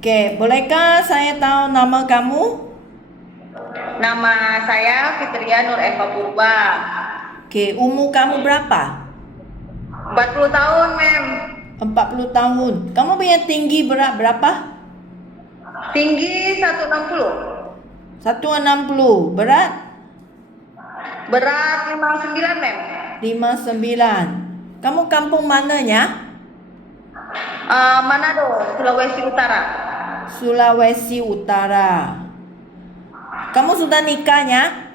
Okey, bolehkah saya tahu nama kamu? Nama saya Fitria Nur Eva Purba. Okey, umur kamu berapa? 40 tahun, Mem. 40 tahun. Kamu punya tinggi berat berapa? Tinggi 160. 160. Berat? Berat 59, Mem. 59. Kamu kampung mananya? Manado, Sulawesi Utara. Sulawesi Utara. Kamu sudah nikahnya?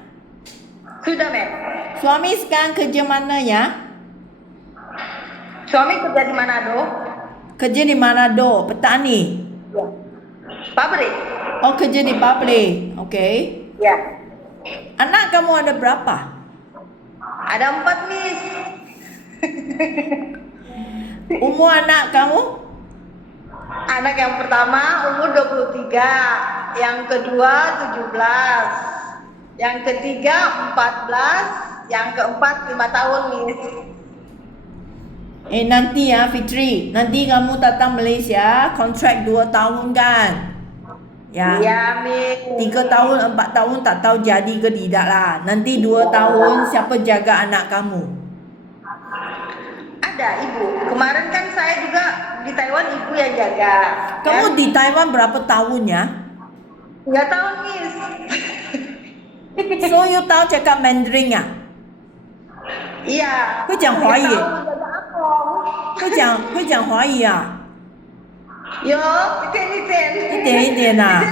Sudah, Mem. Suami sekarang kerja mananya? Suami kerja di Manado. Kerja di Manado, petani. Pabrik. Oh, kerja di pabrik. Okey. Ya. Anak kamu ada berapa? Ada 4, Miss. Umur anak kamu? Anak yang pertama umur 23, yang kedua 17, yang ketiga 14, yang keempat 5 tahun, Miss. Nanti ya Fitri, nanti kamu datang Malaysia, kontrak 2 tahun kan? Ya. Ya, Miss. 3 tahun, 4 tahun tak tahu jadi ke tidak lah. Nanti 2 tahun siapa jaga anak kamu? Ada ibu. Kemarin kan saya juga di Taiwan, ibu yang jaga. Kamu di Taiwan berapa tahun ya? 3 tahun, Miss. So you tahu cakap Mandarin ya? Iya. 会讲华语 3 tahun jaga akong. 会讲华语啊？ Yo, iten. 一点一点啊。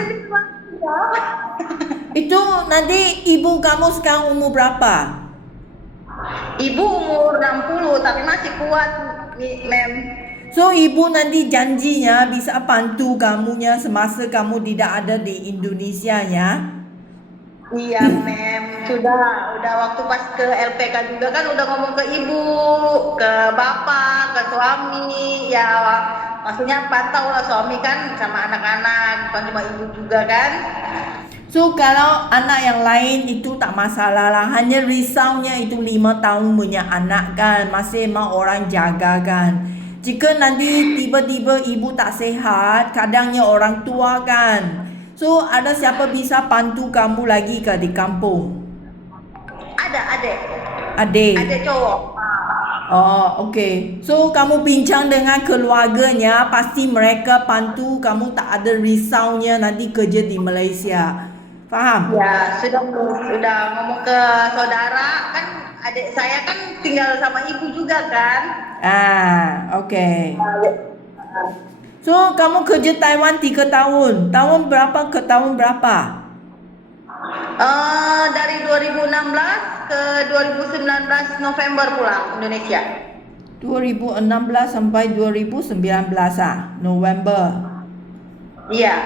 Itu nanti ibu kamu sekarang umur berapa? Ibu umur 60 tapi masih kuat, Mem. So ibu nanti janjinya bisa bantu kamunya semasa kamu tidak ada di Indonesia ya? Iya, Mem. Udah waktu pas ke LPK juga kan udah ngomong ke ibu, ke bapak, ke suami. Ya, maksudnya pantau lah suami kan sama anak-anak, bukan cuma ibu juga kan. So kalau anak yang lain itu tak masalah lah. Hanya risaunya itu 5 tahun punya anak kan. Masih mau orang jaga kan. Jika nanti tiba-tiba ibu tak sehat, kadangnya orang tua kan. So ada siapa bisa bantu kamu lagi ke di kampung? Ada adik. Adik. Adik cowok. Oh, okey. So kamu bincang dengan keluarganya, pasti mereka bantu kamu tak ada risaunya nanti kerja di Malaysia. Faham? Ya, sudah ngomong ke saudara kan, adik saya kan tinggal sama ibu juga kan. Okey. So kamu kerja Taiwan 3 tahun. Tahun berapa ke tahun berapa? Dari 2016 ke 2019 November pulang Indonesia. 2016 sampai 2019 November. Iya.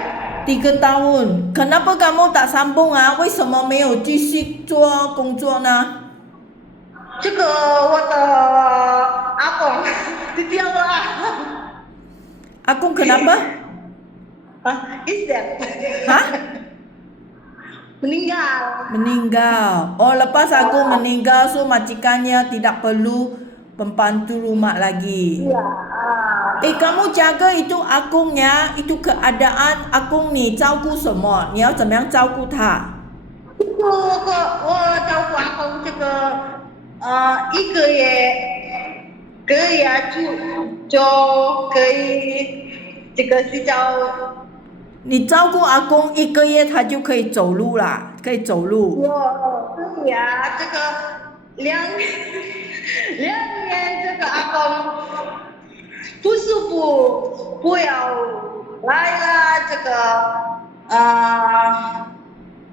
3 tahun. Kenapa kamu tak sambung啊？为什么没有继续做工作呢？这个我的阿公死掉了。Aku kenapa? Istri. Hah? Meninggal. Meninggal. Oh, lepas aku meninggal, so majikannya tidak perlu pembantu rumah lagi. Iya. Kamu jaga itu akungnya, itu keadaan akung ni 照顾什么？你要怎么样照顾他？我照顾阿公这个1个月可以就可以，这个是叫你照顾阿公1个月，他就可以走路啦，可以走路。可以啊，这个2年这个阿公不舒服，不要来了，这个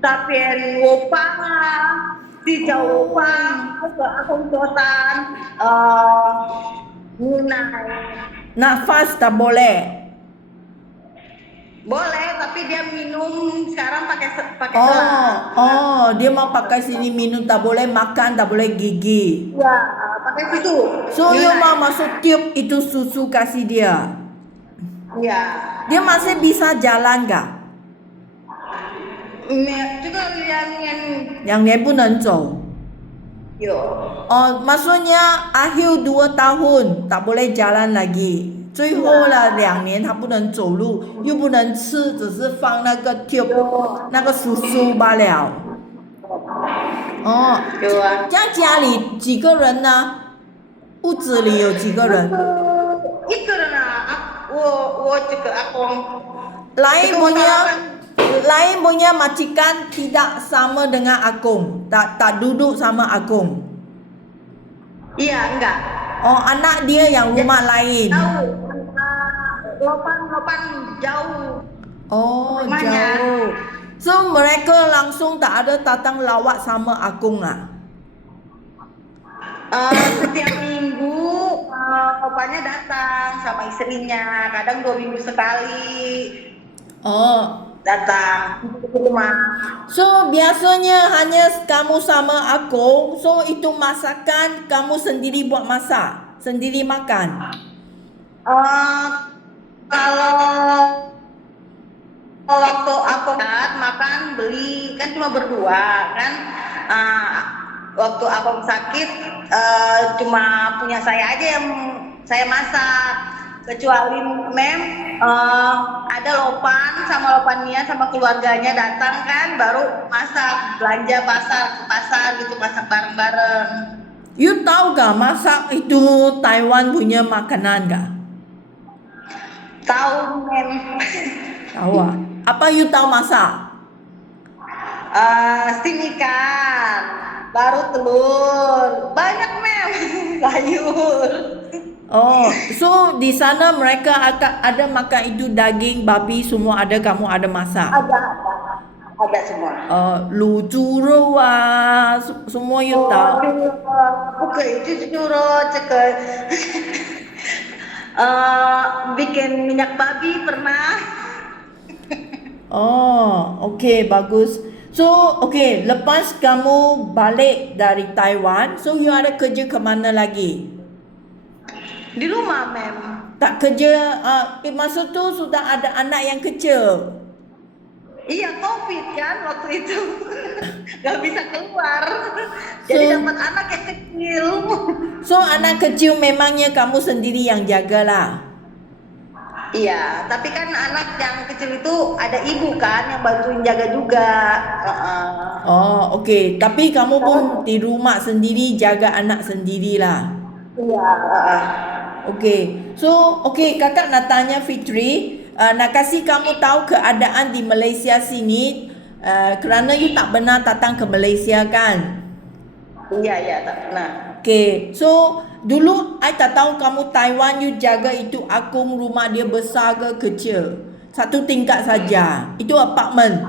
大便我帮啊，地脚我帮，这个阿公做饭，奶。 Nafas tak boleh. Boleh, tapi dia minum sekarang pakai selang. Dia mau pakai sini minum tak boleh, makan tak boleh gigi. Ya, pakai susu. So you mau masuk tiup itu susu kasih dia. Ya. Dia masih bisa jalan gak? 这个2年2年不能走。有。Maksudnya akhir 2 tahun tak boleh jalan lagi. 最后了2年他不能走路，又不能吃，只是放那个 tube 那个叔叔罢了。哦，有啊。在家里几个人呢？屋子里有几个人？一个人啊，我这个阿公。Lain punya majikan tidak sama dengan Akung, tak duduk sama Akung. Iya, enggak. Oh, anak dia yang rumah lain. Jauh. Lopan jauh. Oh, rumahnya. jauh. So mereka langsung tak ada datang lawat sama Akung lah. Setiap minggu bapaknya datang sama istrinya, kadang 2 minggu sekali Oh, datang ke rumah. so biasanya hanya kamu sama Akung. So itu masakan kamu sendiri buat masak, sendiri makan. Kalau waktu aku makan beli kan cuma berdua kan. Waktu aku sakit cuma punya saya aja yang saya masak, kecuali ada Lopan sama Lopania sama keluarganya datang kan baru masak, belanja ke pasar gitu, masak bareng-bareng. You tahu gak masak itu Taiwan punya makanan gak? Tahu Tahu ah. Apa you tahu masak? Steam ikan, baru telur, banyak sayur. Oh, so di sana mereka ada makan itu daging babi semua ada, kamu ada masak? Ada semua. Lu juro ah, semua you tahu. Bukan itu juro, cekel. Bikin minyak babi pernah. Oh, okay, bagus. So, okay, lepas kamu balik dari Taiwan, so you ada kerja ke mana lagi? Di rumah, Mem. Tak kerja, masa tu sudah ada anak yang kecil. Iya, COVID kan waktu itu. Gak bisa keluar. Jadi dapat anak yang kecil. So, anak kecil memangnya kamu sendiri yang jagalah. Iya, tapi kan anak yang kecil itu ada ibu kan yang bantuin jaga juga. Oh, okay. Tapi kamu pun di rumah sendiri jaga anak sendirilah. Iya. Okay. So, okay, kakak nak tanya Fitri, nak kasih kamu tahu keadaan di Malaysia sini, kerana you tak pernah datang ke Malaysia kan? Iya, tak pernah. Okay, so dulu I tak tahu kamu Taiwan you jaga itu Akung rumah dia besar ke kecil? Satu tingkat saja. Itu apartment.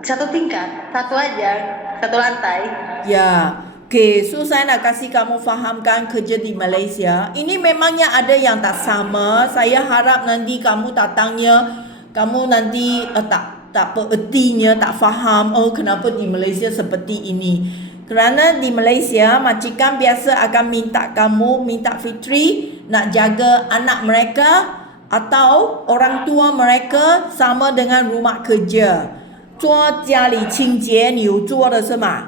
Satu tingkat, satu aja, satu lantai. Ya. Okay, so saya nak kasih kamu fahamkan kerja di Malaysia. Ini memangnya ada yang tak sama. Saya harap nanti kamu datangnya, kamu nanti tak perhatinya, tak faham, oh kenapa di Malaysia seperti ini. Kerana di Malaysia, majikan biasa akan minta Fitri nak jaga anak mereka atau orang tua mereka sama dengan rumah kerja. 做家里清洁你有做的是吗？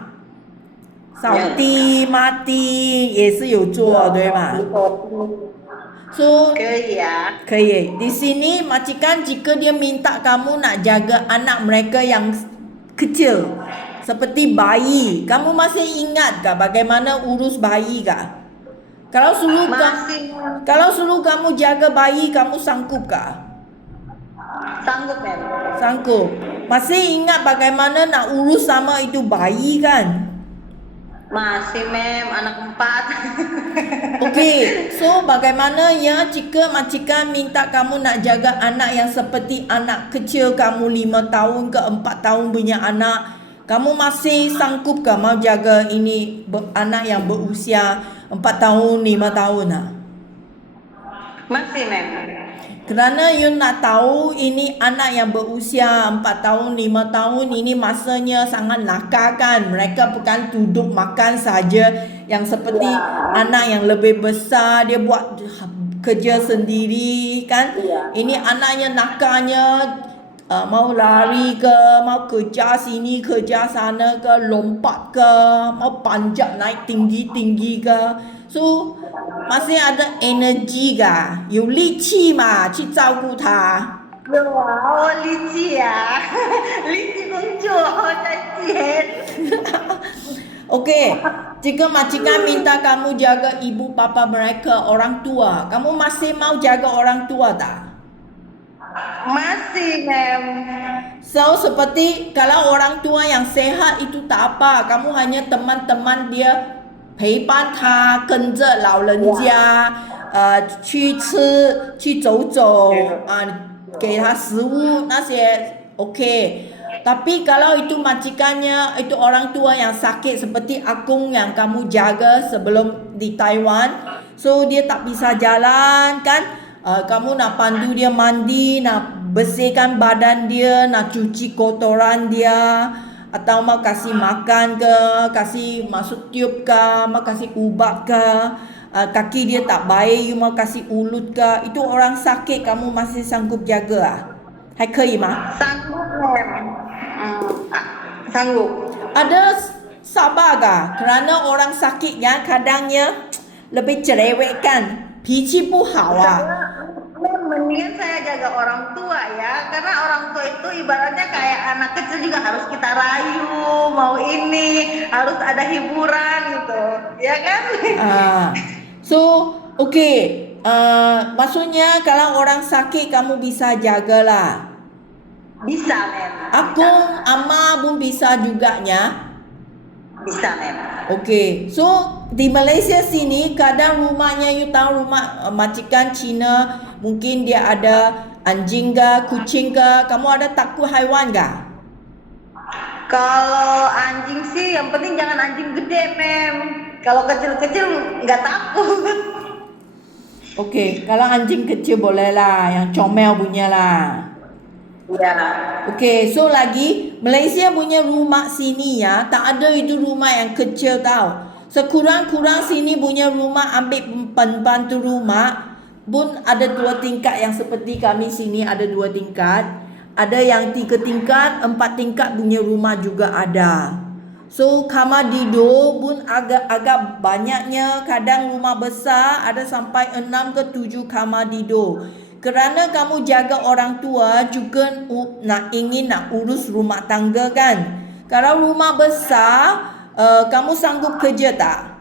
扫地抹地也是有做，对吗？ So, ya. 可以. Di sini majikan jika dia minta kamu nak jaga anak mereka yang kecil seperti bayi, kamu masih ingat tak bagaimana urus bayi kah? Kalau suruh kamu jaga bayi, kamu sanggup kah? Sanggup, Mem. Sanggup. Masih ingat bagaimana nak urus sama itu bayi kan? Masih, Mem, anak 4. Okey, so bagaimana ya jika majikan minta kamu nak jaga anak yang seperti anak kecil kamu 5 tahun ke 4 tahun punya anak, kamu masih sanggup ke mau jaga ini anak yang berusia 4 tahun, 5 tahun lah? Masih, Mem. Kerana you nak tahu ini anak yang berusia 4 tahun, 5 tahun ini masanya sangat nakal kan. Mereka bukan duduk makan saja. Yang seperti anak yang lebih besar, dia buat kerja sendiri kan. Ini anaknya nakalnya mau lari ke, mau kerja sini, kerja sana ke, lompat ke, mau panjat naik tinggi-tinggi ke. So masih ada energi ga? 有力气嘛，去照顾他。有啊，我力气呀，力气公主，再见。Okey, jika majikan minta kamu jaga ibu bapa mereka, orang tua, kamu masih mau jaga orang tua tak? Masih, Mem. So, seperti kalau orang tua yang sehat itu tak apa, kamu hanya teman-teman dia 陪伴他，跟着老人家，去吃，去走走，给他食物那些 OK。Tapi kalau itu majikannya, itu orang tua yang sakit seperti akung yang kamu jaga sebelum di Taiwan, so dia tak bisa jalan kan, kamu nak pandu dia mandi, nak bersihkan badan dia, nak cuci kotoran dia, atau mau kasih makan ke, kasih masuk tiup ke, mau kasih ubat ke, kaki dia tak baik, you mau kasih ulut ke, itu orang sakit kamu masih sanggup jaga ah? 还可以吗？ Sanggup, Mem. Sanggup. Ada sabar ga? Kerana orang sakitnya kadangnya lebih cerewet kan, 脾气不好啊。 Mendingan saya jaga orang tua ya, karena orang tua itu ibaratnya kayak anak kecil juga harus kita rayu, mau ini harus ada hiburan gitu, ya kan? So, okay. Maksudnya kalau orang sakit kamu bisa jagalah. Bisa, Mem. Akung, ama pun bisa juganya. Bisa, Mem. Okay. So, di Malaysia sini kadang rumahnya, you tahu rumah majikan Cina, mungkin dia ada anjing ke, kucing ke, kamu ada takut haiwan ga? Kalau anjing sih yang penting jangan anjing gede, Mem. Kalau kecil-kecil nggak takut. Okay, kalau anjing kecil boleh lah, yang comel punya lah. Ya. Okay, so lagi Malaysia punya rumah sini ya, tak ada itu rumah yang kecil tau. Sekurang-kurang sini punya rumah ambil pembantu rumah pun ada 2 tingkat, yang seperti kami sini ada 2 tingkat. Ada yang 3 tingkat, 4 tingkat punya rumah juga ada. So kamar tidur pun agak banyaknya, kadang rumah besar ada sampai 6 ke 7 kamar tidur. Kerana kamu jaga orang tua juga ingin urus rumah tangga kan. Kalau rumah besar, kamu sanggup kerja tak?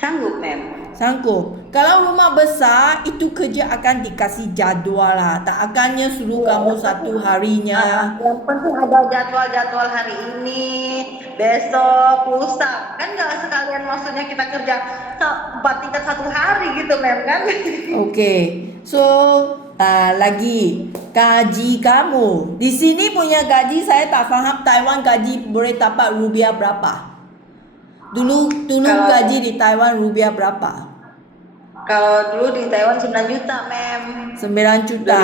Sanggup, Mem. Sanggup. Kalau rumah besar, itu kerja akan dikasih jadual lah. Tak akannya suruh kamu satu harinya. Yang penting ada jadwal-jadwal hari ini, besok, lusa. Kan nggak sekalian maksudnya kita kerja 4 tingkat 1 hari gitu, Mem, kan? Okay. So, lagi gaji kamu. Di sini punya gaji saya tak faham Taiwan gaji boleh dapat rupiah berapa? Dulu gaji di Taiwan rupiah berapa? Kalau dulu di Taiwan 9 juta, Mem. 9 juta.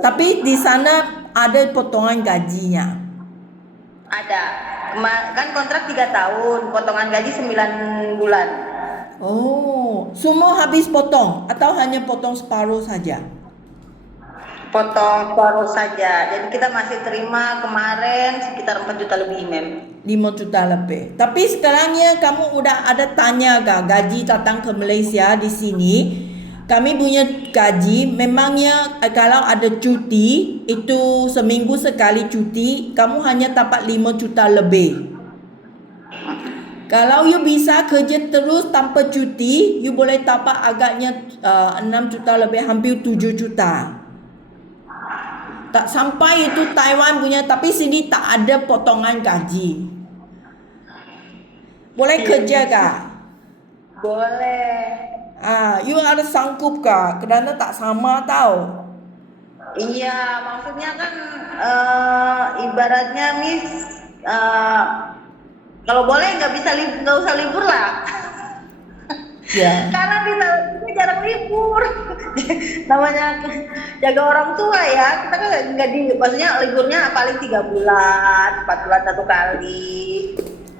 Tapi di sana ada potongan gajinya. Ada. Kan kontrak 3 tahun, potongan gaji 9 bulan. Oh, semua habis potong atau hanya potong separuh saja? Potong separuh saja. Jadi kita masih terima kemarin sekitar 4 juta lebih, Mem. 5 juta lebih. Tapi sekarangnya kamu udah ada tanya gak gaji datang ke Malaysia di sini? Kami punya gaji memangnya kalau ada cuti itu seminggu sekali cuti, kamu hanya dapat 5 juta lebih. Kalau you bisa kerja terus tanpa cuti, you boleh dapat agaknya 6 juta lebih, hampir 7 juta. Tak sampai itu Taiwan punya, tapi sini tak ada potongan gaji. Boleh kerja kah? Boleh. You ada sanggup kah? Kerana tak sama tau. Iya, maksudnya kan ibaratnya Miss, kalau boleh nggak usah libur lah. Ya. Karena di Taiwan ini jarang libur. Namanya jaga orang tua ya, kita kan maksudnya liburnya paling 3 bulan, 4 bulan 1 kali.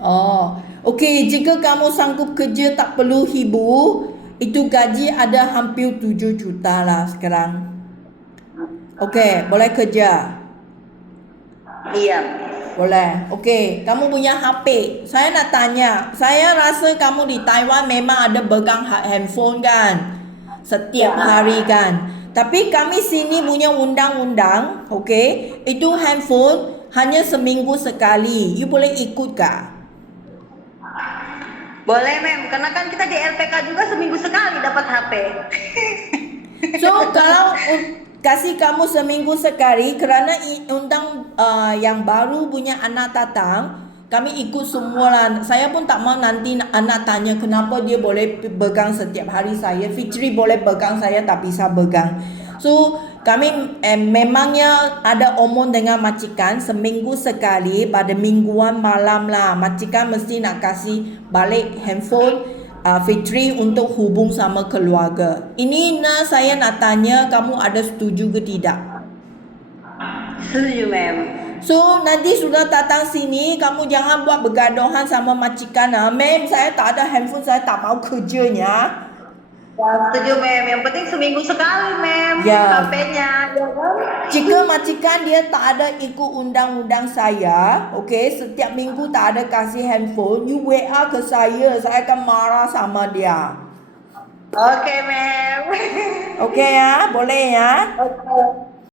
Oh, okey. Jika kamu sanggup kerja tak perlu hibur, itu gaji ada hampir 7 juta lah sekarang. Okey, boleh kerja. Iya. Boleh. Okey, kamu punya HP. Saya nak tanya. Saya rasa kamu di Taiwan memang ada pegang handphone kan? Setiap Ya. hari kan? Tapi kami sini punya undang-undang, okey, itu handphone hanya seminggu sekali. You boleh ikut kah? Boleh, Mem. Karena kan kita di LPK juga seminggu sekali dapat HP. So kalau kasih kamu seminggu sekali kerana undang yang baru punya anak datang, kami ikut semua lah. Saya pun tak mau nanti anak tanya kenapa dia boleh pegang setiap hari saya. Fitri boleh pegang, saya tak bisa pegang. So kami memangnya ada omong dengan majikan seminggu sekali pada mingguan malam lah. Majikan mesti nak kasih balik handphone Fitri untuk hubung sama keluarga. Ini saya nak tanya kamu ada setuju ke tidak? Setuju, Mem. So nanti sudah datang sini kamu jangan buat bergaduhan sama majikan. Mem, saya tak ada handphone, saya tak mau kerjanya. Ya, setuju, Mem. Yang penting seminggu sekali, Mem. Ya. HP-nya, ya kan? Jika majikan dia tak ada ikut undang-undang saya, okey, setiap minggu tak ada kasih handphone, you WA ke saya akan marah sama dia. Oke, Mem. Okey ya, boleh ya? Oke.